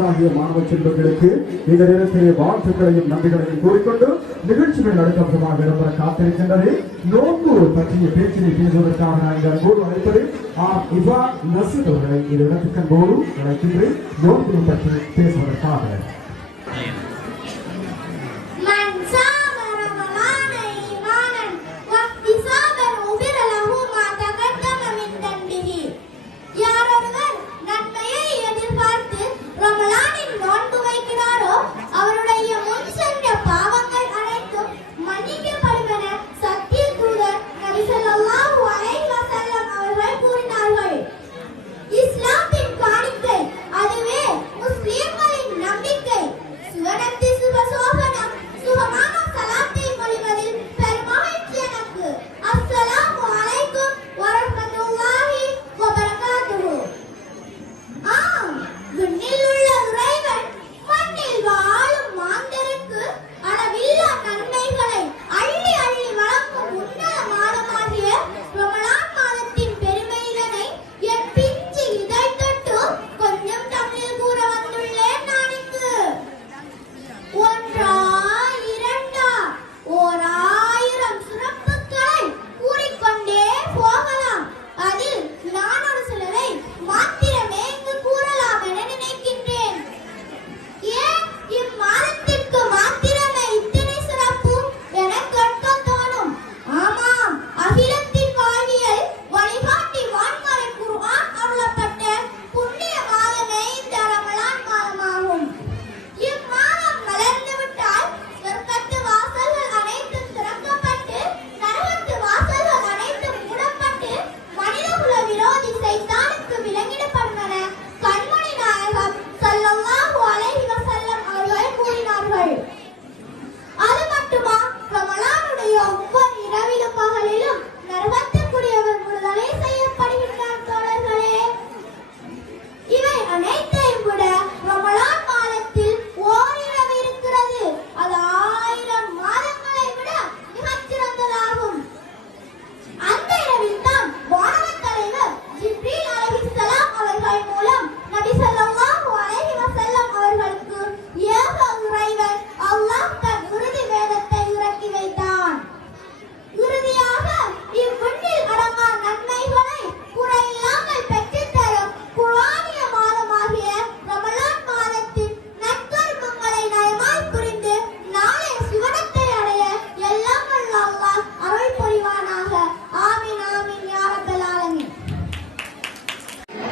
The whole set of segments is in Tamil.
ஆகிய மாணவ செல்வங்களுக்கு இந்த நேரத்திலே வாழ்த்துக்களையும் நன்றிகளையும் கூறிக்கொண்டு நிகழ்ச்சிகள் நடுக்கமாக நிரம்பர காத்திருக்கின்றது நோன்பு பற்றிய பேச்சினை பேசுவதற்காக நான் இந்த அன்போடு அழைப்பது ஆர் இவா நசீத் அவர்களை இந்த இடத்துக்கு அன்போடு அழைக்கின்றேன். நோன்பு பற்றி பேசுவதற்காக.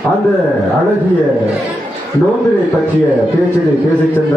அந்த அழகிய நோன்பினை பற்றிய பேச்சினை பேசிச் சென்ற